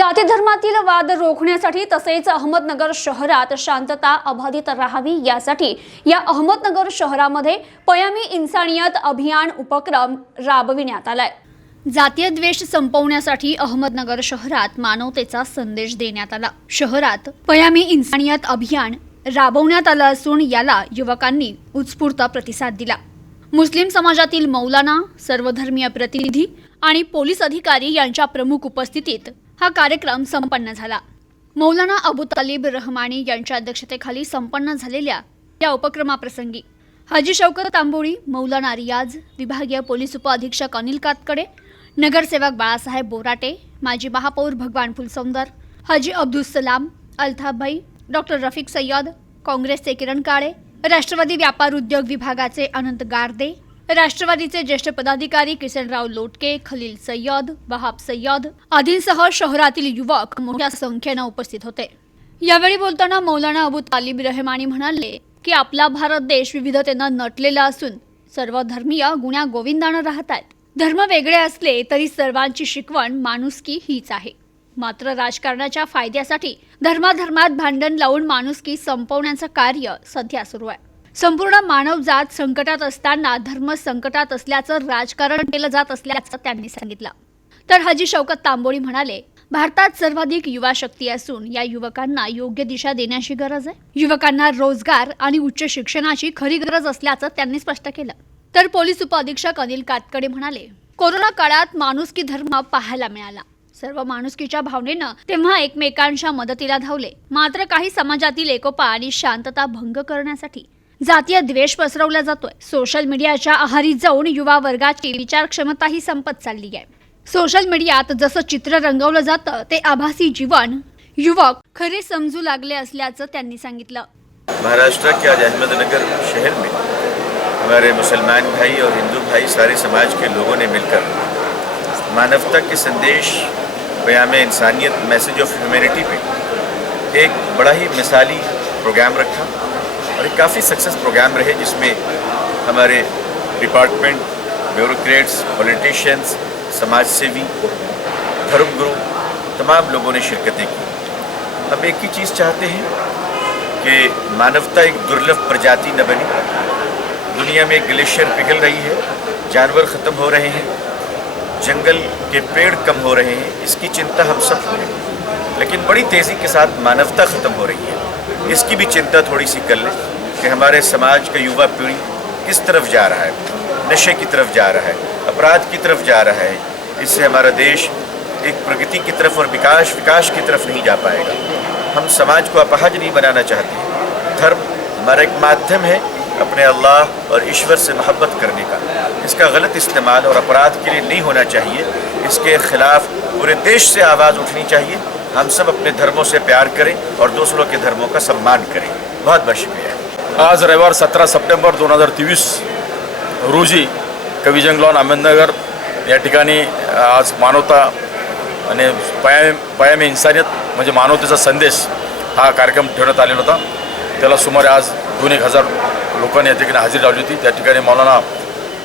जाती धर्मातील वाद रोखण्यासाठी तसेच अहमदनगर शहरात शांतता अबाधित राहावी यासाठी या अहमदनगर शहरामध्ये पयामी इन्सानियत अभियान उपक्रम राबविण्यात आलाय। जातीय द्वेष संपवण्यासाठी अहमदनगर शहरात मानवतेचा संदेश देण्यात आला। शहरात पयामी इन्सानियत अभियान राबवण्यात आलं असून याला युवकांनी उत्स्फूर्त प्रतिसाद दिला। मुस्लिम समाजातील मौलाना, सर्वधर्मीय प्रतिनिधी आणि पोलीस अधिकारी यांच्या प्रमुख उपस्थितीत हा कार्यक्रम संपन्न झाला। मौलाना अबू तालिब रहमानी यांच्या अध्यक्षतेखाली संपन्न झालेल्या या उपक्रमाप्रसंगी हाजी शौकत तांबोळी, मौलाना रियाज, विभागीय पोलीस उपअधीक्षक अनिल कातकडे, नगरसेवक बाळासाहेब बोराटे, माजी महापौर भगवान फुलसौंदर, हाजी अब्दुल सलाम, अल्ताफ भाई, डॉक्टर रफिक सय्यद, काँग्रेसचे किरण काळे, राष्ट्रवादी व्यापार उद्योग विभागाचे अनंत गारदे, राष्ट्रवादीचे ज्येष्ठ पदाधिकारी किसनराव लोटके, खलील सय्यद, वहाब सय्यद आदींसह शहरातील युवक मोठ्या संख्येने उपस्थित होते। यावेळी बोलताना मौलाना अबू तालिब रहमानी म्हणाले की आपला भारत देश विविधतेने नटलेला असून सर्व धर्मीय गुण्या गोविंदाने राहत आहेत। धर्म वेगळे असले तरी सर्वांची शिकवण माणुसकी हीच आहे। मात्र राजकारणाच्या फायद्यासाठी धर्मात भांडण लावून माणुसकी संपवण्याचं कार्य सध्या सुरू आहे। संपूर्ण मानवजात संकटात असताना धर्म संकटात असल्याचं राजकारण केलं जात असल्याचं त्यांनी सांगितलं। तर हाजी शौकत तांबोळी म्हणाले, भारतात सर्वाधिक युवा शक्ती असून या युवकांना योग्य दिशा देण्याची गरज आहे। युवकांना रोजगार आणि उच्च शिक्षणाची खरी गरज असल्याचं त्यांनी स्पष्ट केलं। तर पोलीस उपअधीक्षक अनिल कातकडे म्हणाले, कोरोना काळात माणुसकी धर्म पाहायला मिळाला। सर्व माणुसकीच्या भावनेनं तेव्हा एकमेकांच्या मदतीला धावले। मात्र काही समाजातील एकोपा आणि शांतता भंग करण्यासाठी जातीय द्वेष पसरवला जातोय। सोशल मीडियाच्या आहारी जाऊन युवा वर्गाची विचार क्षमताही संपत चालली आहे। सोशल मीडियात जसं चित्र रंगवलं जातं ते आभासी जीवन युवक खरे समजू लागले असल्याचं त्यांनी सांगितलं। महाराष्ट्र के आज अहमदनगर शहर में हमारे मुसलमान भाई और हिंदू भाई सारे समाज के लोगों ने मिलकर मानवता के संदेश बयान इंसानियत मैसेज ऑफ ह्यूमैनिटी पे एक बड़ा ही मिसाली प्रोग्राम रखा और एक काफ़ी सक्सेस प्रोग्राम रहे, जिसमें हमारे डिपार्टमेंट, ब्यूरोक्रेट्स, पॉलिटिशियंस, समाज सेवी, धर्मगुरु तमाम लोगों ने शिरकतें की। हम एक ही चीज़ चाहते हैं कि मानवता एक दुर्लभ प्रजाति न बने। दुनिया में ग्लेशियर पिघल रही है, जानवर ख़त्म हो रहे हैं, जंगल के पेड़ कम हो रहे हैं, इसकी चिंता हम सब को है, लेकिन बड़ी तेज़ी के साथ मानवता ख़त्म हो रही है। इसकी भी चिंता थोड़ी सी कर लें कि हमारे समाज का युवा पीढ़ी किस तरफ जा रहा है, नशे की तरफ जा रहा है, अपराध की तरफ जा रहा है। इससे हमारा देश एक प्रगति की तरफ और विकास की तरफ नहीं जा पाएगा। हम समाज को अपहाज नहीं बनाना चाहते। धर्म हमारा एक माध्यम है अपने अल्लाह और ईश्वर से मोहब्बत करने का। इसका गलत इस्तेमाल और अपराध के लिए नहीं होना चाहिए। इसके खिलाफ पूरे देश से आवाज़ उठनी चाहिए। हम सब अपने धर्मों से प्यार करें और दूसरों के धर्मों का सम्मान करें। बहुत बहुत शुक्रिया। आज रविवार 17 सप्टेंबर 2023 रोजी कविजंग लॉन अहमदनगर या ठिकाणी आज मानवता आणि पयामी इन्सानियत म्हणजे मानवतेचा संदेश हा कार्यक्रम ठेवण्यात आलेला होता। त्याला सुमारे आज 2,000 लोकांनी या ठिकाणी हजेरी लावली होती। त्या ठिकाणी मौलाना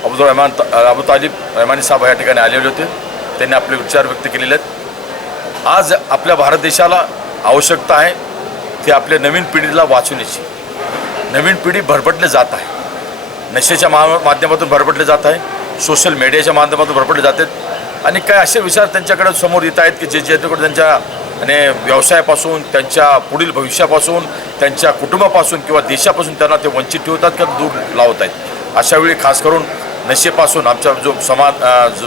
अबू तालिब रहमानी साहेब या ठिकाणी आलेले होते। त्यांनी आपले विचार व्यक्त केलेले आहेत। आज आपल्या भारत देशाला आवश्यकता आहे ती आपल्या नवीन पिढीला वाचवण्याची। नवीन पिढी भरभटले जात आहे, नशेच्या माध्यमातून भरभटले जात आहे, सोशल मीडियाच्या माध्यमातून भरभटले जात आहेत आणि काही असे विचार त्यांच्याकडे समोर येत आहेत की जेणेकरून त्यांच्या आणि व्यवसायापासून, त्यांच्या पुढील भविष्यापासून, त्यांच्या कुटुंबापासून किंवा देशापासून त्यांना ते वंचित ठेवतात किंवा दूर लावत आहेत। अशावेळी खास करून नशेपासून आमचा जो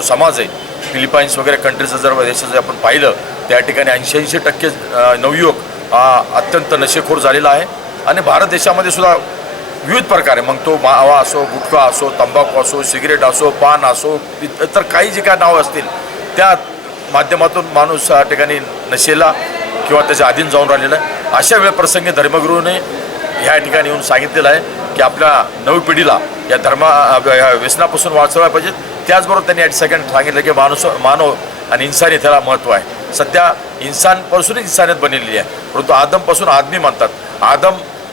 समाज आहे, फिलिपाईन्स वगैरे कंट्रीचं जर देशाचं आपण पाहिलं त्या ठिकाणी 80% नवयुवक अत्यंत नशेखोर झालेला आहे आणि भारत देशामध्ये सुद्धा विविध प्रकारे, मग तो मावा असो, गुटखा असो, तंबाखू असो, सिगरेट असो, पान असो, इतर काही जे काय नावं असतील त्या माध्यमातून माणूस या ठिकाणी नशेला किंवा त्याच्या अधीन जाऊन राहिलेला आहे। अशा वेळ प्रसंगी धर्मगुरूने ह्या ठिकाणी येऊन सांगितलेलं आहे की आपल्या नवी पिढीला या व्यसनापासून वाचवायला पाहिजे। त्याचबरोबर त्यांनी या सेकंड सांगितलं की मानव आणि इन्सानियत ह्याला महत्त्व आहे। सध्या इन्सानपासूनच इन्सानियत बनलेली आहे, परंतु आदमपासून आदमी म्हणतात।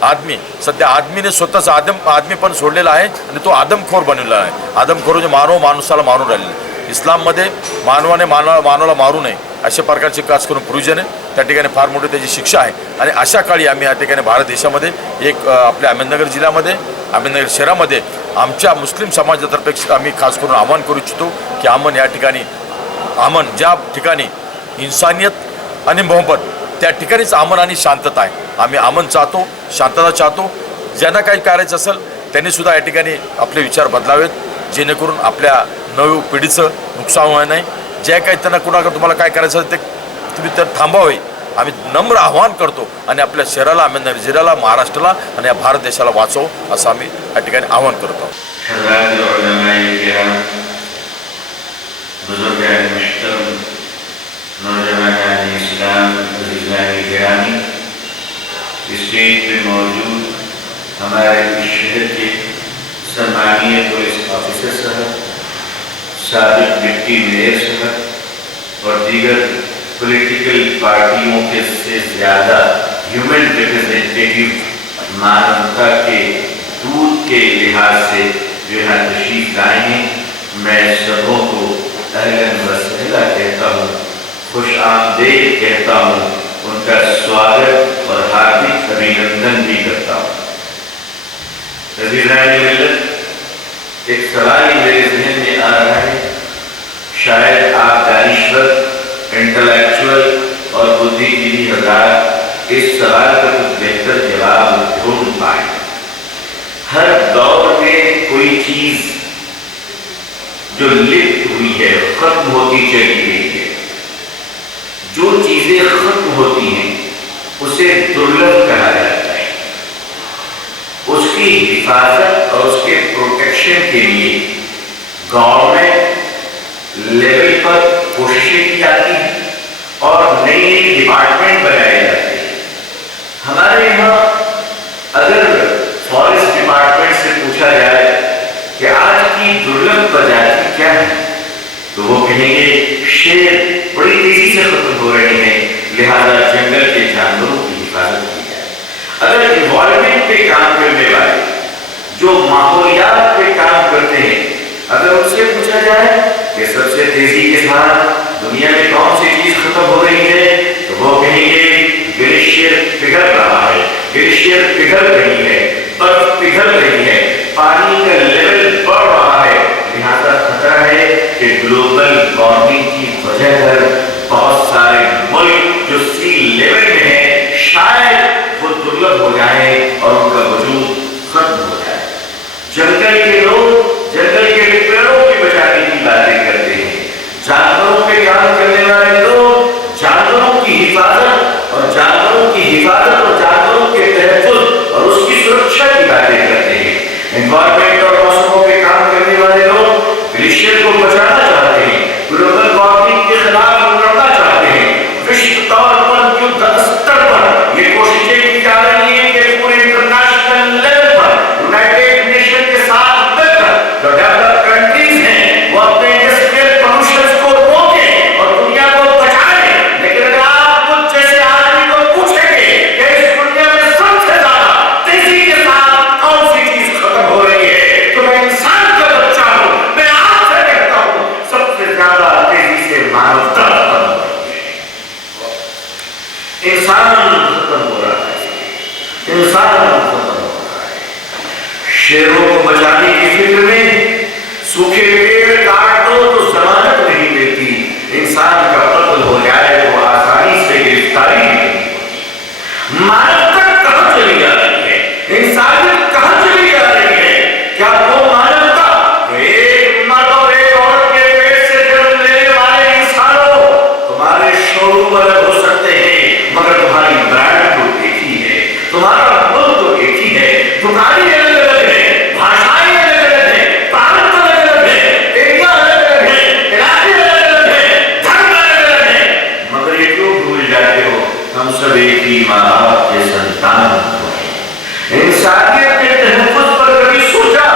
आदमी सध्या आदमीने स्वतःच आदमी पण सोडलेला आहे आणि तो आदमखोर बनलेला आहे। आदमखोर म्हणजे मानवाला मारून राहिलेला आहे। इस्लाममध्ये मानवाने मानवाला मारू नये अशा प्रकारचे राजकारण प्रोविजन आहे. त्या ठिकाणी फार मोठी त्याची शिक्षा आहे. आणि अशा काळी आम्ही या ठिकाणी भारत देशामध्ये एक आपल्या अहमदनगर जिल्ह्यामध्ये अहमदनगर शहरामध्ये आमच्या मुस्लिम समाजातर्फे आम्ही खास करून आवाहन करू इच्छितो की अमन या ठिकाणी ज्या ठिकाणी इन्सानियत आणि मोहब्बत त्या ठिकाणीच अमन आणि शांतता आहे. आम्ही अमन चाहतो, शांतता चाहतो. ज्यांना काही करायचं असेल त्यांनीसुद्धा या ठिकाणी आपले विचार बदलावेत, जेणेकरून आपल्या नवी पिढीचं नुकसान होणार नाही. जे काही त्यांना कुणाकडे तुम्हाला काय करायचं असेल ते तुम्ही तर थांबावे आम्ही नम्र आव्हान करतो. आणि आपल्या शहराला, अहमदनगर जिल्ह्याला, महाराष्ट्राला आणि या भारत देशाला वाचवू असं आम्ही या ठिकाणी आव्हान करतो. स्टेज पे मौजूद हमारे इस शहर के सम्मानीय पुलिस ऑफिसर साहब, साबिक डिप्टी मेयर साहब और दीगर पॉलिटिकल पार्टियों के से ज़्यादा ह्यूमन रिप्रेजेंटेटिव मानवता के दूत के लिहाज से जो यहाँ तशरीफ लाए हैं, मैं सबों को अहलन व सहला कहता हूँ, खुश आमदेद कहता हूँ, उनका स्वागत और हार्दिक अभिनंदन भी करता हूँ. एक सवाल मेरे जहन में आ रहा है, शायद आप दानिश्वर, इंटेलेक्चुअल और बुद्धिजीवी हज़रात इस सवाल का कुछ बेहतर जवाब ढूंढ पाए. हर दौर में कोई चीज जो लिप्त हुई है, खत्म होती चली गई है. जो चीजें खत्म होती हैं उसे दुर्लभ कहा जाता है. उसकी हिफाजत और उसके प्रोटेक्शन के लिए गवर्नमेंट लेवल पर कोशिशें की जाती हैं और नई नई डिपार्टमेंट बनाए जाते हैं. हमारे यहाँ अगर फॉरेस्ट डिपार्टमेंट से पूछा जाए कि आज की दुर्लभ प्रजाति क्या है, तो वो कहेंगे शेर बड़ी तेजी से खत्म हो रहे हैं, लिहाजा जंगल के जानवरों की हिफाजत की जाए. अगर इन्वायरमेंट पे काम करने वाले जो माहौलियात पे काम करते हैं, अगर उनसे पूछा जाए कि सबसे तेजी के साथ दुनिया में कौन सी चीज खत्म हो रही है, तो वो कहेंगे ग्लेशियर पिघल रहा है, ग्लेशियर पिघल रही है, बर्फ पिघल रही है, पानी का लेवल बढ़ रहा है. लिहाजा खतरा है कि ग्लोबल वार्मिंग की वजह पर बहुत सारे मुल्क जो सी लेवल में है शायद वो दुर्लभ हो जाए और उनका वजूद खत्म हो जाए. जंगल के लोग जंगल के पेड़ों की बचाने की बातें करते हैं. जानवरों पे काम करने वाले लोग जानवरों की हिफाजत और जानवरों के तहफ़्फ़ुज़ और उसकी सुरक्षा की बातें करते हैं. एनवायरमेंट और मौसमों पे काम करने वाले लोग ग्लेशियर को बचाना चाहते हैं, ग्लोबल वार्मिंग के खिलाफ लड़ना चाहते हैं. विश्व तौर पर युद्ध स्तर पर ये कोशिशें की जा रही हैं कि पूरे इंटरनेशनल लेवल पर यूनाइटेड नेशन के साथ मिलकर जो डेवलप्ड कंट्रीज हैं वो अपने इंडस्ट्रियल पोल्यूशन को रोकें और दुनिया को बचाएं. लेकिन अगर आप मुझ जैसे आदमी को पूछेंगे कि इस दुनिया में सबसे ज्यादा तेजी के साथ कौन सी चीज खत्म हो रही है, तो मैं इंसान का बच्चा हूं, मैं आपसे कहता हूं सबसे ज्यादा तेजी से मानवता खत्म हो रही है. इंसान खत्म हो रहा है, इंसान खत्म हो रहा है. शेरों को बचाने की फिक्र में सूखे पेड़ काट दो तो जमानत नहीं मिलती. इंसान का कत्ल हो जाए तो आसानी से गिरफ्तारी नहीं होती. मानवता कहां चली जा रही है, इंसानियत कहां चली जा रही है? क्या वो मानवता एक मर्द और एक औरत के पेट से जन्म लेने वाले इंसानों, तुम्हारे शोरूम अलग हो सकते हैं मगर तुम्हारी ब्रांड तो एक ही है, तुम्हारा मुल्क तो एक ही है, दुकानें अलग अलग है, भाषाएं अलग अलग है, प्रांत अलग अलग है, एरिया अलग अलग है, इलाके अलग अलग है, धर्म अलग अलग है, मगर ये क्यों भूल जाते हो हम सब एक ही माँ बाप के संतान हैं. इंसानियत के तहफ़्फ़ुज़ पर कभी सोचा?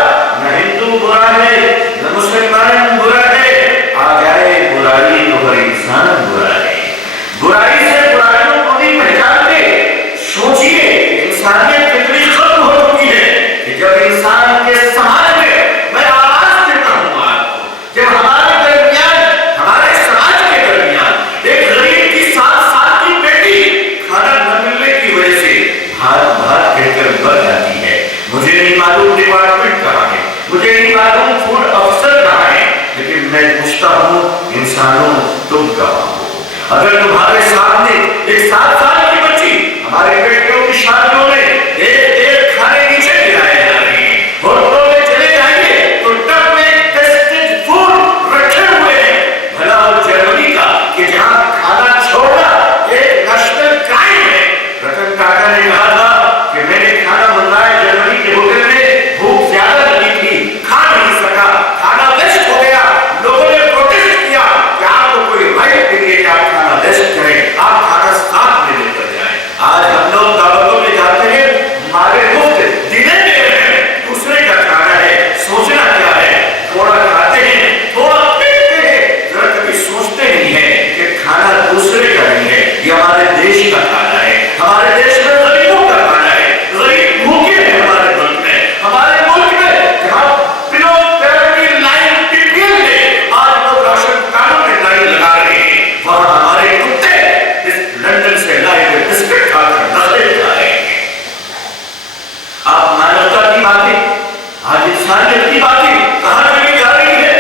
न हिंदू बुरा है न मुसलमान बुरा है, आ जाए बुराई तो हर इंसान बुरा है. बुराई से बुराइयों को नहीं पहचानते. सोचिए इंसानियत कितनी खत्म हो चुकी है कि जब इंसान के समाज में मैं आवाज देता हूँ आपको, जब हमारे दरमियान, हमारे समाज के दरमियान एक मालूम डिपार्टमेंट कहाँ है, मुझे नहीं मालूम फूड अफसर कहाँ है, लेकिन मैं पूछता हूँ इंसानों तुम कहाँ हो? अगर तुम्हारे सामने एक 7 साल की बच्ची हमारे बेटियों की शादियों में एक खाने नीचे गिराए जा रहे हैं, होटलों में चले जाएंगे तो टब में टेस्टेड फूड रखे हुए हैं, भला और जर्मनी का कि जहाँ खाना छोड़ना एक नेशनल क्राइम है। रतन टाटा ने कहा था कि मैंने खाना मंगाया जर्मनी के होटल में, भूख ज्यादा लगी थी, खा नहीं सका, खाना वेस्ट हो गया, लोगों ने प्रोटेस्ट किया कि आपको कोई राइट नहीं है कि आप खाना वेस्ट करें, आप खाना साथ में लेकर जाएं। आज हम लोग दावतों में जाते हैं, हमारे मुफ्त दिने दे रहे हैं, दूसरे का खाना है, सोचना क्या है, थोड़ा खाते हैं, थोड़ा फेंकते हैं, जरा कभी सोचते नहीं है कि खाना दूसरे का नहीं है, ये हमारे देश का खाना है, हमारे देश में गरीबों का खाना है, गरीब भूखे हैं हमारे मुल्क में, हमारे मुल्क में जहाँ बिलो पैर की लाइन टिपियल में आज लोग राशन कानों में लाइन लगा रहे हैं, वहाँ हमारे कुत्ते इस लंदन से लाए हुए बिस्किट खाकर नखरे खा रहे हैं। आप मानवता की बातें, आज इंसानियत की बातें कहाँ चली जा रही है?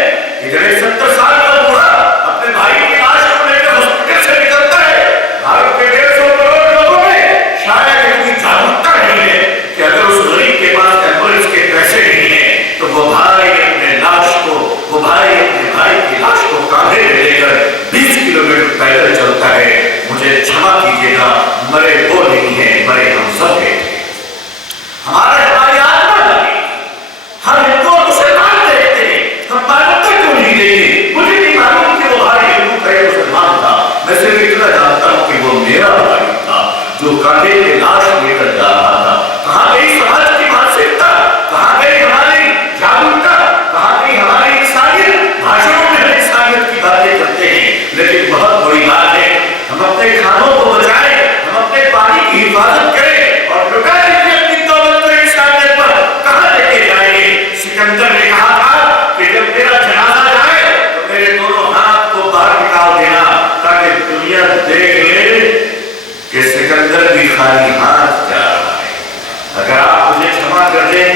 इधर एक 70 साल का बूढ़ा अपने भाई की लाश को लेकर हॉस्पिटल से निकलता है। भारत के 150 करोड़ लोगों में शायद इतनी जागरूकता नहीं है कि अगर उस गरीब के पास एम्बुलेंस के पैसे नहीं है तो वो भाई अपने भाई की लाश को कांधे में लेकर 20 किलोमीटर पैदल चलता है। मुझे क्षमा कीजिएगा, मरे वो नहीं है, मरे हम सब हैं। हमारी आत्मा लगी, हम हिंदू और मुसलमान देखते हैं, हम मानवता क्यों नहीं देखते? मुझे नहीं मालूम कि वो भाई हिंदू था या मुसलमान था, मैं सिर्फ इतना जानता हूँ कि वो मेरा भाई था जो कांधे पे लाश लेकर जा रहा था। कहाँ गई समाज की मानसिकता, कहाँ गई हमारी जागरूकता, कहाँ गई हमारी इंसानियत? भाषणों में हम इंसानियत की बातें करते हैं, लेकिन बहुत बड़ी बात है हम अपने खानों को बचाएं, हम अपने पानी की हिफाजत करें और लुटा दीजिए अपनी दौलत को इंसानियत पर कहाँ लेके जाएंगे? सिकंदर ने कहा था कि जब मेरा जनाजा जाए तो मेरे दोनों हाथ को बाहर निकाल देना ताकि दुनिया देख ले कि सिकंदर भी खाली हाथ जा रहा है। अगर आप मुझे क्षमा कर दें,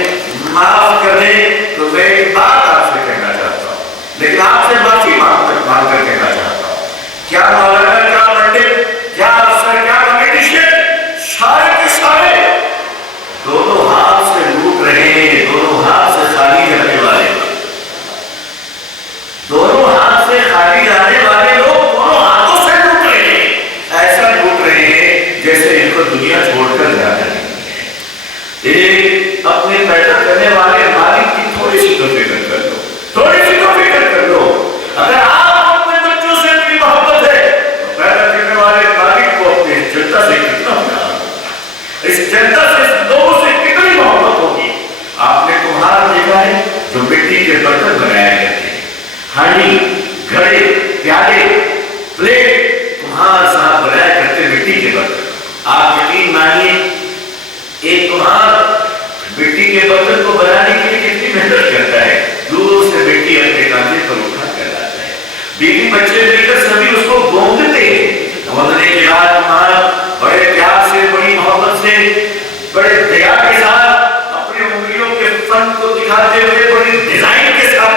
माफ कर दें, तो मैं एक बात आपसे कहना चाहता हूँ, लेकिन आपसे माफी मांग कर कहना चाहता हूँ। क्या मौलाना, क्या पंडित, क्या अफसर, क्या पॉलिटिशियन, सारे के सारे दोनों हाथ से लूट रहे हैं, दोनों हाथ से खाली जाने वाले, दोनों हाथ से खाली जाने वाले लोग दोनों हाथों से लूट रहे हैं। ऐसा लूट रहे हैं जैसे इनको दुनिया छोड़कर जाना नहीं है। एक अपने पैदा करने वाले मालिक की थोड़ी सी तो फिक्र कर लो, थोड़ी सी तो फिक्र कर लो। अगर आप अपने बच्चों से इतनी मोहब्बत है तो पैदा करने वाले मालिक को अपनी जनता से कितना प्यार, इस जनता से, इस लोगों से कितनी मोहब्बत होगी। आपने कुम्हार देखा है जो मिट्टी के बर्तन बनाया करते हैं, हांडी, घड़े, प्याले, प्लेट कुम्हार साहब बनाया करते मिट्टी के बर्तन। आप यकीन मानिए एक कुम्हार मिट्टी के बर्तन को बनाने के लिए कितनी मेहनत करता है, दूर से मिट्टी अपने कांधे पर उठा कर लाता है, बीवी बच्चे मिलकर सभी उसको गोंदते हैं। गोंदने के बाद कुम्हार बड़े प्यार से, बड़ी मोहब्बत से, बड़े दया के साथ अपने उंगलियों के फन को दिखाते हुए बड़ी डिजाइन के साथ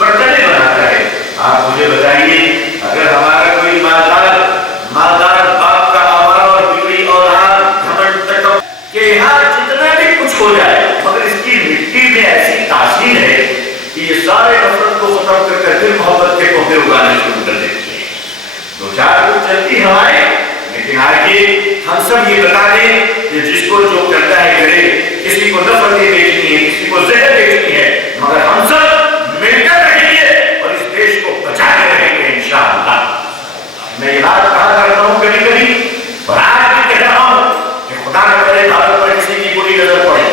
बर्तन बनाता है। आप मुझे बताइए, अगर हमारा कोई मालदार बाप का आवारा और बिगड़ी औलाद घमंड तक के यहाँ जितना भी कुछ हो जाए, मगर इसकी मिट्टी में ऐसी तासीर है कि ये सारे नफरत को खत्म कर फिर मोहब्बत के पौधे उगाने शुरू कर देती है। दो चार कुछ चलती हवाएं, लेकिन आगे हम सब ये बता दें कि जिसको जो करता है करे, किसी को नफरतें बेचनी है, किसी को जहर बेचनी है, मगर हम सब मिलकर रहेंगे और इस देश को बचा के रहेंगे इंशाअल्लाह। मैं ये बात कहा करता हूँ कभी कभी, और आज भी कह रहा हूँ कि खुदा न करे भारत पर किसी की बुरी नजर पड़े,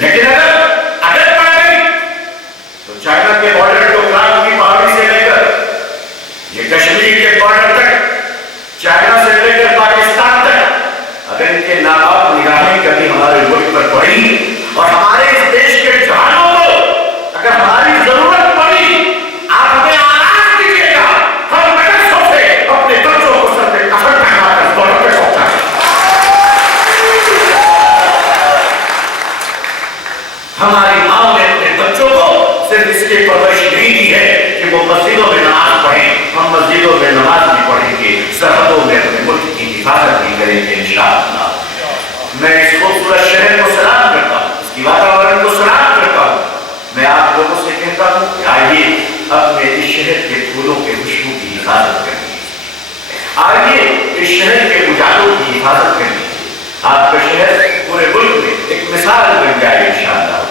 लेकिन अगर पड़ गई तो चाइना के बॉर्डर डोकलाम की पहाड़ी से लेकर ये कश्मीर के बॉर्डर तक, चाइना से लेकर पाकिस्तान तक, अगर इनके नापाक निगाहें कभी हमारे मुल्क पर पड़ी और हमारे इस देश के जवानों को अगर हमारी जरूरत पड़ी, आप हमें आराम दीजिएगा, हम बगैर से अपने बच्चों को सर पे कफन पहनाकर बॉर्डर पे पहुंचा। हमारी माओ ने अपने बच्चों को सिर्फ इसलिए परवरिश नहीं दी है कि वो मस्जिदों में नमाज पढ़ें, हम मस्जिदों में नमाज भी पढ़ेंगे, सरहदों में अपने मुल्क की हिफाजत भी करेंगे इंशाअल्लाह। मैं इस खूबसूरत शहर को सलाम करता हूँ, इसकी वातावरण को सलाम करता हूँ। मैं आप लोगों से कहता हूँ कि आइए अपने इस शहर के फूलों के खुशबू की हिफाजत करें, आइए इस शहर के उजालों की हिफाजत करें। आपका शहर पूरे मुल्क में एक मिसाल बन जाए इंशाअल्लाह।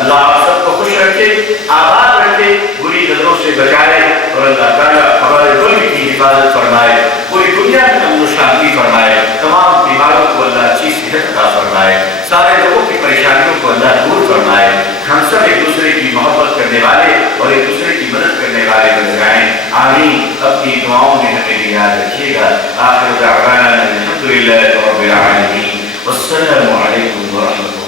अल्लाह आप सबको खुश रखे, आबाद रखे, बुरी नजरों से बचाए और अल्लाह ताला हमारे मुल्क की हिफाजत फरमाए, पूरी दुनिया में अमन शांति फरमाए, तमाम बीमारों को अल्लाह अच्छी सेहत अता फरमाए, सारे लोगों की परेशानियों को अल्लाह दूर फरमाए। हम सब एक दूसरे की मोहब्बत करने वाले और एक दूसरे की मदद करने वाले बन जाएं। आमीन। अपनी दुआओं में हमें भी याद रखिएगा। आखिर दावाना अल्हम्दुलिल्लाहि रब्बिल आलमीन। वस्सलामु अलैकुम व रहमतुल्लाहि।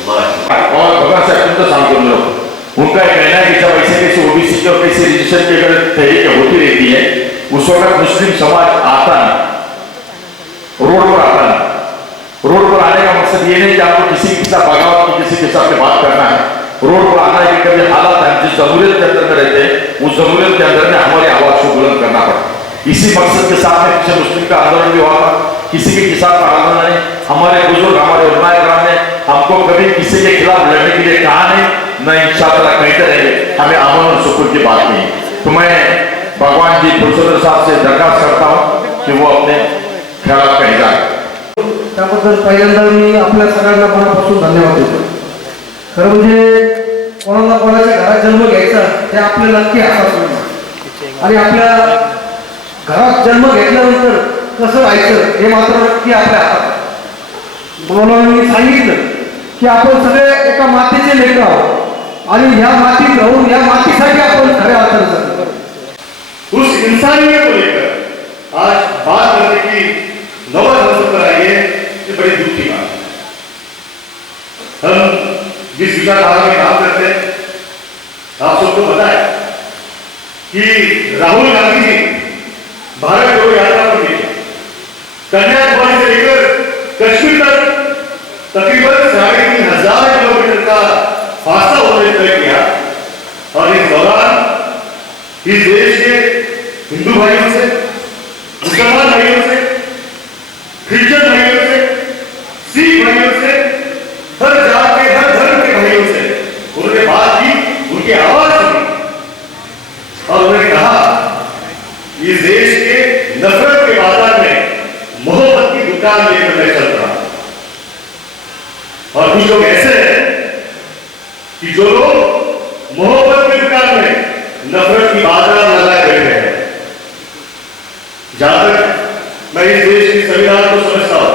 और भगवान से अत्यंत सांत्वन लोग उनका एक कहना है कि जब ऐसे कैसे ओबीसी और कैसे रजिस्ट्रेशन की अगर तहरीकें होती रहती है उस वक्त मुस्लिम समाज आता है, रोड पर आता है। रोड पर आने का मकसद ये नहीं कि आपको किसी के साथ बगावत की, किसी के साथ बात करना है। रोड पर आना है कि कभी हालात है जिस जरूरत के अंदर में रहते हैं उस जरूरत के अंदर में हमारी आवाज को बुलंद करना पड़ता है। इसी मकसद के साथ में किसी मुस्लिम का आंदोलन भी हुआ था, किसी के किसान का आंदोलन नहीं। हमारे बुजुर्ग, हमारे उलमाए कराम ने हमको कभी किसी के खिलाफ लड़ने के लिए कहा नहीं, न इंशाअल्लाह कहते रहेंगे। हमें अमन और सुकून की बात नहीं। तो मैं भगवान जी पुरुषोत्तम साहब से दरखास्त करता हूँ कि वो अपने ख्याल का इजहार करें। त्याबद्दल पहिल्यांदा मी आपल्या सगळ्यांना मनापासून धन्यवाद देतो। खरं म्हणजे कोणाला कोणाच्या घरात जन्म घ्यायचा हे आपल्याला नक्की आठवत नाही आणि आपल्या घरात जन्म घेतल्यानंतर कसं राहायचं हे मात्र नक्की आपल्या हातात आहे। मौलानांनी सांगितलं की आपण सगळे एका मातीचे लेकरं आहोत आणि ह्या मातीत राहून या मातीसाठी आपण खऱ्या अर्थाने जगतो। उस इंसानियत को लेकर आज बात करने की नौबत हासिल पर आई है, ये बड़ी दुख की बात है। हम जिस विचारधारा में काम करते हैं आप सबको पता है कि राहुल गांधी जी भारत जोड़ो यात्रा पर निकले, कन्याकुमारी से लेकर कश्मीर तक तकरीबन 3,500 किलोमीटर का फासला उन्होंने तय किया और इस दौरान इस देश के हिंदू भाइयों से, मुसलमान भाइयों से, क्रिश्चियन भाइयों से, सिख भाइयों से, हर जात के, हर धर्म के भाइयों से उन्होंने बात की, उनकी आवाज सुनी और उन्होंने कहा इस देश के नफरत के बाजार में मोहब्बत की दुकान लेकर मैं चल रहा हूं। और कुछ लोग ऐसे हैं कि जो लोग मोहब्बत की दुकान में नफरत की बाजार लगाए बैठे हैं। जहां तक मैं इस देश के संविधान को समझता हूं,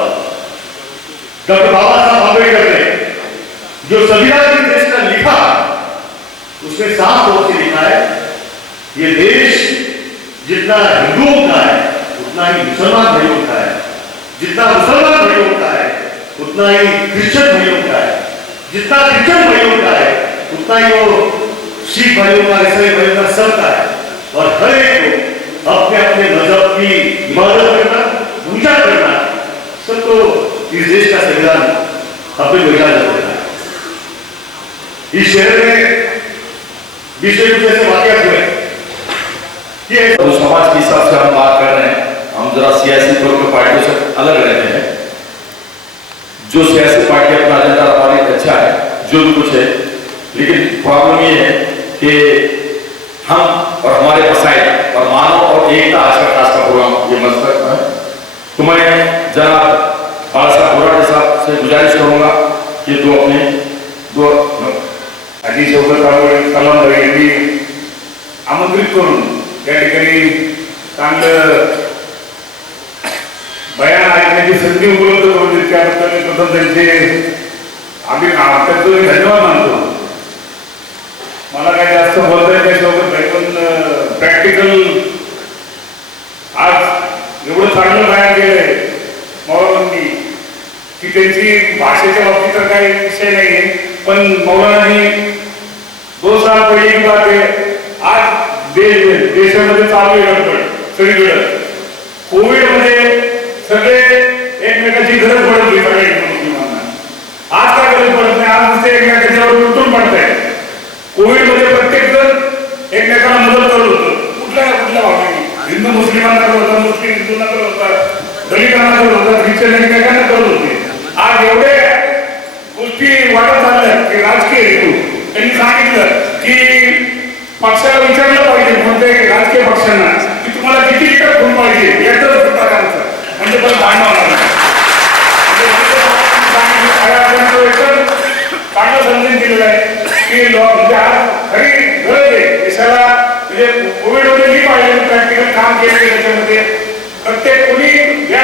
डॉक्टर बाबा साहब अम्बेडकर ने जो संविधान इस देश का लिखा उसमें साफ तौर से लिखा है ये देश जितना हिंदुओं का है उतना ही मुसलमान भाइयों का है, जितना मुसलमान भाइयों का है उतना ही क्रिश्चियन भाइयों का है, जितना क्रिश्चियन भाइयों का है उतना ही वो सिख भाइयों का, ईसाई भाइयों का, सबका है। और हर एक को अपने अपने मजहब की इबादत करना, पूजा करना, सबको इस देश का संविधान अपने को इजाजत देता है। इस शहर में विशेष रूप से वाकयात हुए ये तो समाज के हिसाब से हम बात कर रहे हैं, हम जरा सियासी तौर पर पार्टियों से अलग रहते हैं। जो सियासी पार्टी अपना एजेंडा हमारे अच्छा है, जो भी कुछ है, लेकिन प्रॉब्लम ये है कि हम और हमारे मसाइल और मानव और एकता आज का खास का प्रोग्राम ये मकसद है। तो मैं जनाब बाला साहब बुराड़े साहब से गुजारिश करूंगा कि तो अपने दो अजी शौकत कलाम यांनी आमंत्रित करून त्या ठिकाणी चांगलं बयान ऐकण्याची संधी उपलब्ध करून दिली त्याबद्दल प्रथम त्यांचे आम्ही त्यांचं धन्यवाद मानतो। मला काही जास्त बोलता येत नाही शौकत भाई, पण प्रॅक्टिकल आज एवढं चांगलं बयान केलंय मौलानांनी की त्यांची भाषेच्या बाबतीत तर काही विषय नाहीये, पण मौलानांनी 2 साल पहले की बात है, आज देशामध्ये चालू आहे गडबड सगळीकडे। कोविड मध्ये सगळे एकमेकाची गरज पडत होती सगळ्या मुस्लिमांना, आज काय गरज पडत नाही, आज नुसते एकमेकाच्यावर तुटून पडत शिक्षण एकमेकांना करत होते. आज एवढे गोष्टी वाढत चालल्या की राजकीय हेतू त्यांनी सांगितलं की पक्षाला विचारलं पाहिजे कोणत्याही राजकीय पक्षांना की तुम्हाला किती लिटर खून पाहिजे एकच प्रकारचं म्हणजे पण भांडण होणार नाही. चांगलं समजून दिलेलं आहे की म्हणजे आज खरी गरज आहे देशाला. म्हणजे कोविडमध्ये मी पाहिजे प्रॅक्टिकल काम केलं त्याच्यामध्ये प्रत्येक कोणी या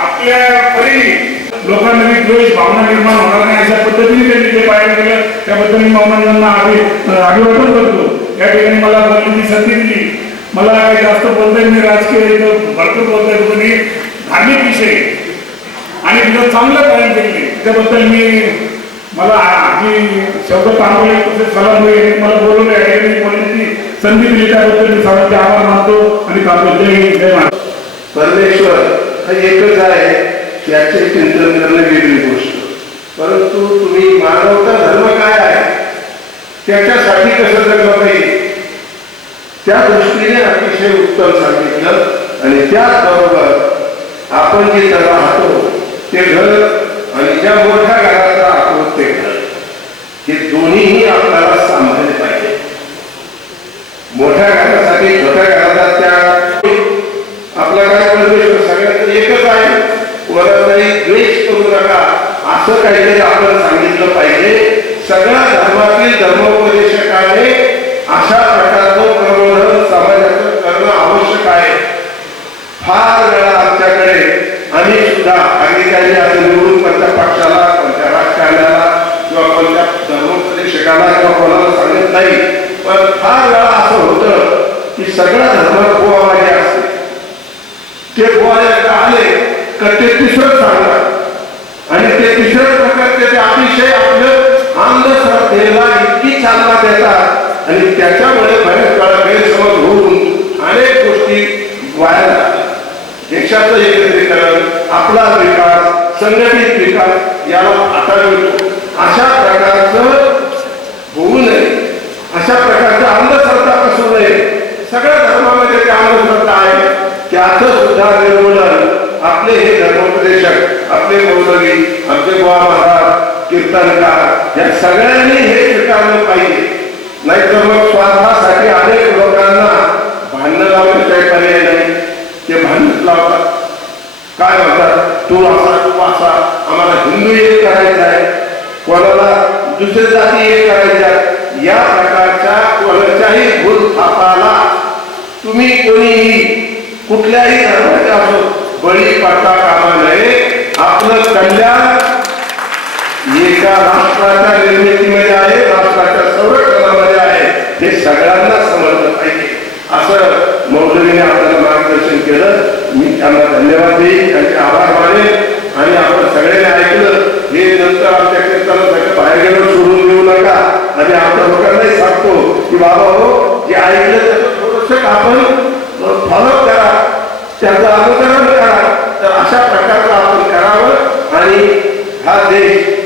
आपल्या परीने लोकांना द्वेष भावना निर्माण होणार नाही अशा पद्धतीने त्यांनी जे पालन केलं त्याबद्दल मी मावनांना अभिवादन करतो. या ठिकाणी मला बोलण्याची संधी दिली. मला काही जास्त बोलता मी राजकीय भरपूर बोलता येतो मी धार्मिक विषय आणि तिथं चांगलं पालन केले त्याबद्दल मला शब्द तांबोळे तसेच सलाम मला बोलवलं या ठिकाणी बोलण्याची संधी दिली त्याबद्दल मी सर्वांचे आभार मानतो आणि जय महाराज. परमेश्वर हा एकच आहे याचे चिंतन करणं वेगळी गोष्ट. परंतु तुम्ही मानवता धर्म काय आहे त्याच्यासाठी कसं जगलं पाहिजे त्या दृष्टीने अतिशय उत्तम सांगितलं. आणि त्याचबरोबर आपण जे राहतो ते घर आणि ज्या मोठ्या घरात राहतो ते घर हे दोन्हीही आपल्याला सांभाळले पाहिजे. मोठ्या घरासाठी छोट्या घराचा त्या आपला काय परमेश्वर सगळ्यांचं एकच आहे. कोणाचाही द्वेष करू नका असं काहीतरी आपण सांगितलं पाहिजे. सगळ्या धर्मातील धर्मोपदेशकाने अशा प्रकारचं प्रबोधन समाजाचं करणं आवश्यक आहे. फार वेळा आमच्याकडे आम्ही सुद्धा काही असं निवडून कोणत्या पक्षाला कोणत्या राजकारण्याला किंवा कोणत्या धर्मोपदेशकाला किंवा कोणाला सांगत नाही. पण फार वेळा असं होतं की सगळ्या धर्मात बुवा माझे असते ते बुवा एकदा आले तर ते तिसरं सांगतात आणि ते तिसरं प्रकारचे ते अतिशय आपलं अंधश्रद्धेला इतकी चालना देतात आणि त्याच्यामुळे बरेच वेळा गैरसमज होऊन अनेक गोष्टी वाया जातात. देशाचं एकत्रीकरण आपला विकास संघटित विकास याला आता मिळतो. अशा प्रकारचं होऊ नये अशा प्रकारच्या अंधश्रद्धा असू नये. सगळ्या धर्मामध्ये त्या अंधश्रद्धा आहे त्याचं सुद्धा निर्मूलन आपले हे धर्मोपदेशक आपले मौलवी आमचे गोवा महाराज कीर्तनकार या सगळ्यांनी हे स्वीकारलं पाहिजे. नाहीतर मग स्वार्थासाठी अनेक लोकांना भांडणं लावण्याचा काही पर्याय नाही. ते भांडण लावतात काय म्हणतात तू असा तू असा आम्हाला हिंदू एक करायचा आहे कोणाला दुसऱ्या जाती एक करायच्या. या प्रकारच्या कोणाच्याही भूलथापाला तुम्ही कोणीही कुठल्याही धर्माचे असो बळी पडता कामा नये. आपलं कल्याण एका राष्ट्राच्या निर्मितीमध्ये आहे राष्ट्राच्या संरक्षणामध्ये आहे हे सगळ्यांना समजलं पाहिजे. असं मौलवीने आपल्याला मार्गदर्शन केलं. मी त्यांना धन्यवाद देईन त्यांचे आभार मानेन. आणि आपण सगळ्यांनी ऐकलं हे नंतर आमच्या कीर्तनासाठी बाहेर गेलो सोडून देऊ नका. आणि आमच्या लोकांनाही सांगतो की बाबा हो जे ऐकलं त्याचं थोडंसं आपण फॉलो करा त्याचं अनुकरण करा. तर अशा प्रकारचं आपण करावं आणि हा देश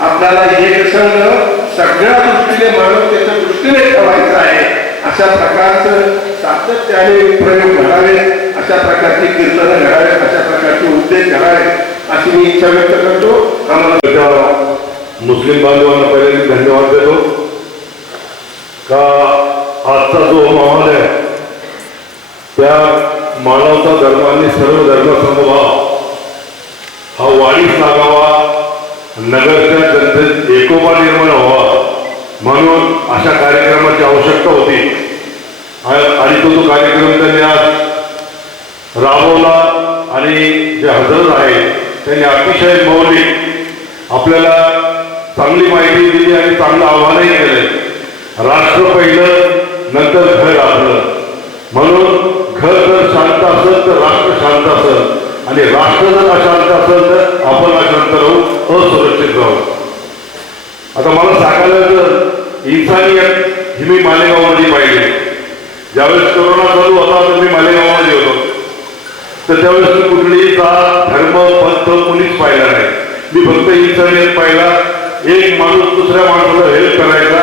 आपल्याला एकसंघ सगळ्या दृष्टीने मानवतेच्या दृष्टीने ठेवायचा आहे. अशा प्रकारचं सातत्याने प्रयोग घडावे अशा प्रकारची कीर्तनं घडावेत अशा प्रकारचे उद्देश घडावेत अशी मी इच्छा व्यक्त करतो. आम्हाला मुस्लिम बांधवांना पहिले धन्यवाद देतो का आजचा जो माहोल आहे त्या मानवता धर्मांनी सर्व धर्म समभाव हा वाढीस लागावा. नगरच्या जनतेत एकोपा निर्माण व्हावा म्हणून अशा कार्यक्रमाची आवश्यकता होती. आणि तो कार्यक्रम त्यांनी आज राबवला आणि जे हजर आहे त्यांनी अतिशय मौलिक आपल्याला चांगली माहिती दिली आणि चांगलं आव्हानही केलं. राष्ट्र पहिलं नंतर घर आपलं म्हणून घर जर शांत असेल तर राष्ट्र शांत असेल आणि राष्ट्र जर अशांत असेल तर आपण अशांत राहू असुरक्षित राहू. आता मला सांगायला जर इन्सानियत ही मी मालेगावमध्ये पाहिली. ज्यावेळेस कोरोना चालू होता तर मी मालेगावमध्ये होतो तर त्यावेळेस मी कुठलीही जात धर्म पंथ कोणीच पाहिला नाही. मी फक्त इन्सानियत पाहिला. एक माणूस दुसऱ्या माणसाला हेल्प करायचा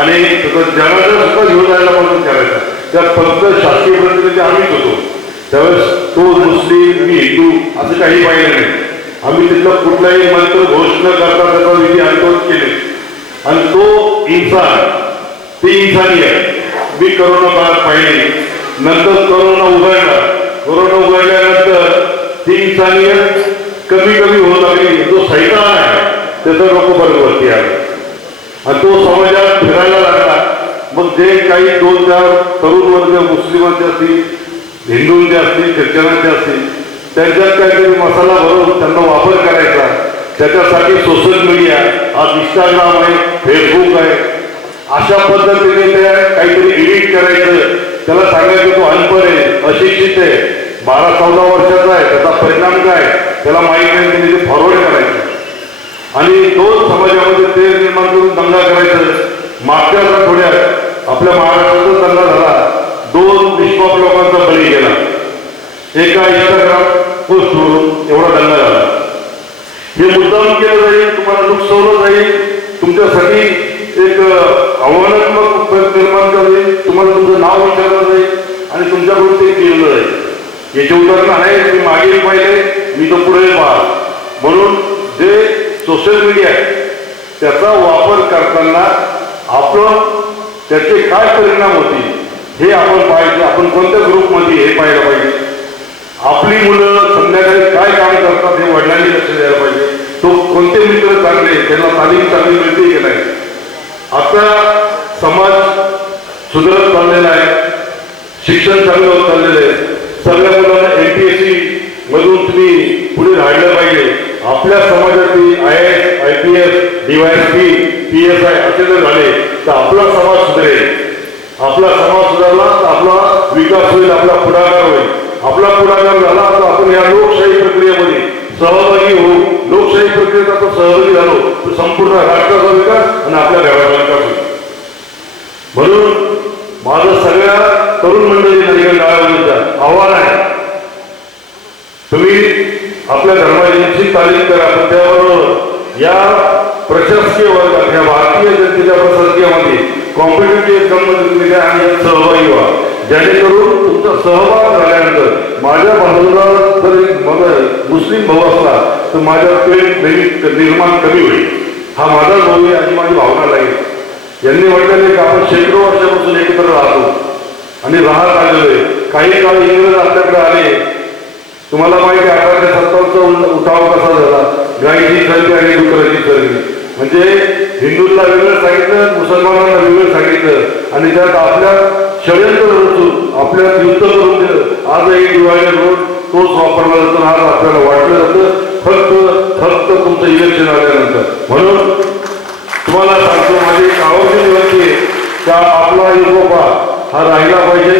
आणि जनाचा सुद्धा घेऊन जायला मदत करायचा. त्या फक्त शासकीय प्रतिनिधी आम्हीच होतो. त्यावेळेस तो मुस्लिम मी हिंदू असं काही पाहिलं नाही. आम्ही तिथलं कुठलाही मंत्र घोष न करता त्याचा विधी अंतोष केले आणि तो इन्सान ती इन्सानियत मी करोना काळात पाहिली. नंतर करोना उघडल्यानंतर ती इन्सानियत कमी होत लागली. जो सैतान आहे त्याचा लोक बरोबरती आले आणि तो समाजात फिरायला लागला. मग जे काही 2-4 तरुण वर्ग मुस्लिमांचे असतील, हिंदूंचे असतील, ख्रिश्चनांचे असतील, त्यांच्यात काहीतरी मसाला भरून त्यांना वापर करायचा. त्याच्यासाठी सोशल मीडिया, आज इंस्टाग्राम आहे, फेसबुक आहे, अशा पद्धतीने ते काहीतरी एडिट करायचं. त्याला सांगायचं तो अनपढ आहे, अशिक्षित आहे, 12-14 वर्षाचा आहे, त्याचा परिणाम काय त्याला माहीत नाही. त्यांनी ते फॉरवर्ड करायचं आणि दोन समाजामध्ये ते निर्माण करून दंगा करायचं. मागच्या आठवड्यात आपल्या महाराष्ट्राचा दंगा झाला. 2 निष्पाप लोकांचा बळी गेला. एका इंस्टाग्राम पोस्टवरून एवढा दंगा झाला. हे मुद्दाम केलं जाईल, तुम्हाला नुकसवलं जाईल, तुमच्यासाठी एक आव्हानात्मक निर्माण करेल, तुम्हाला तुमचं नाव विचारलं जाईल आणि तुमच्याकडून ते केलं जाईल. याचे उदाहरण आहे, मी मागे पाहिले, मी तो पुढे पहा. म्हणून जे सोशल मीडिया आहे त्याचा वापर करताना आपण त्याचे काय परिणाम होतील हे आपण पाहिजे. आपण कोणत्या ग्रुपमध्ये हे पाहिलं पाहिजे. आपली मुलं संध्याकाळी काय काम करतात हे वडिलांनी लक्ष द्यायला पाहिजे. तो कोणते मित्र चांगले, त्यांना तालीम चांगली मिळते की नाही. आता समाज सुधारत चाललेला आहे, शिक्षण चांगलं होत चाललेलं आहे. सगळ्या मुलांना MPSC मधून तुम्ही पुढे राहिलं पाहिजे. आपल्या समाजातील IAS, IPS, DYSP, PSI असे जर झाले तर आपला समाज सुधारेल. आपला समाज सुधारला तर आपला विकास होईल, आपला पुढाकार होईल. आपला पुढाकार झाला तर आपण या लोकशाही प्रक्रियेमध्ये सहभागी होऊ. लोकशाही प्रक्रियेत आपण सहभागी झालो तर संपूर्ण राष्ट्राचा विकास आणि आपल्या घराचा विकास होईल. म्हणून माझं सगळ्या तरुण मंडळी डाळावलीचं आव्हान आहे, तुम्ही आपल्या धर्माची तालीम करा. पण त्याबरोबर या प्रशासकीय वर्गात, या भारतीय जनतेच्या प्रशासकीयामध्ये कॉम्पिटेटिव्ह एक्झाममध्ये तुम्ही द्या आणि यात सहभागी व्हा. जेणेकरून तुमचा सहभाग झाल्यानंतर माझ्या बाजूला जर माझा मुस्लिम भाऊ असला तर माझ्या प्रेम निर्माण कमी होईल. हा माझा भाऊ आहे आणि माझी भावना लागेल. यांनी म्हटलेलं की आपण शेकडो वर्षापासून एकत्र राहतो आणि राहत आलेलो आहे. काही काळ इंग्रज आपल्याकडे आले. तुम्हाला माहिती आहे 1857चा उठाव कसा झाला. गायीची चरबी आणि डुकराची चरबी. म्हणजे हिंदूंना वेगळं सांगितलं, मुसलमानांना वेगळं सांगितलं आणि त्यात आपल्या षडयंत्र रचून आपल्या युद्ध करून दिलं. आजही डिवायडर रोड तोच वापरला जातो. आज आपल्याला वाटलं जातं फक्त तुमचं इलेक्शन आल्यानंतर. म्हणून तुम्हाला सांगतो, माझी एक आवडती विनंती आहे का आपला एकोपा हा राहिला पाहिजे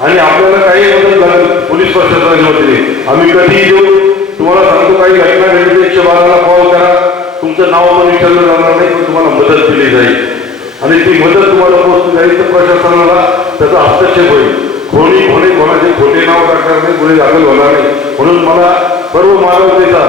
आणि आपल्याला काही मदत झाली पोलीस प्रशासनाच्या वतीने आम्ही कधीही देऊ. तुम्हाला सांगतो, काही घटना घडली 112ला कॉल करा. तुमचं नाव पण विचारलं जाणार नाही, पण तुम्हाला मदत दिली जाईल आणि ती मदत तुम्हाला पोहोचली जाईल तर प्रशासनाला त्याचा हस्तक्षेप होईल. कोणाचे खोटे नाव टाकणार नाही, गुन्हे दाखल होणार नाही. म्हणून मला सर्व मानवतेचा,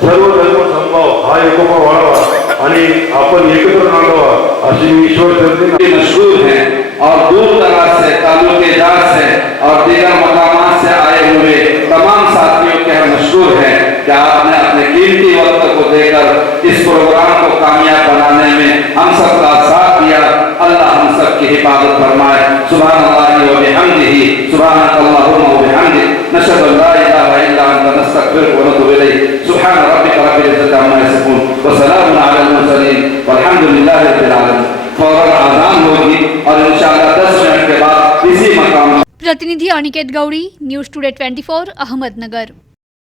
सर्व धर्म समभाव हा एकोपा वाढावा आणि आपण एकत्र नांदावा अशी ईश्वर चरणी मशहूर हैं और दूर दराज से, तालुकेदार से और दीगर मकामात से आए हुए तमाम साथियों के हम मशहूर हैं कि आपने अपने कीमती वक्त को देकर इस प्रोग्राम को कामयाब बनाने में हम सबका साथ दिया. अल्लाह हम सब की हिफाजत फरमाए. सुभानअल्लाह व बिहम्दिही, सुभानकल्लाहुम्मा व बिहम्दिक, नशहदु अन ला इलाहा इल्ला अंता, नस्तगफिरुका व नतूबु इलैक. सुब्हान रब्बिका रब्बिल इज्जति अम्मा यसिफून व सलामुन अलल मुरसलीन वल्हम्दुलिल्लाहि रब्बिल आलमीन. फौरन आजान होगी और इंशाअल्लाह 10 मिनट के बाद इसी मकाम. प्रतिनिधी अनिकेत गौड़ी, न्यूज टुडे 24, अहमदनगर.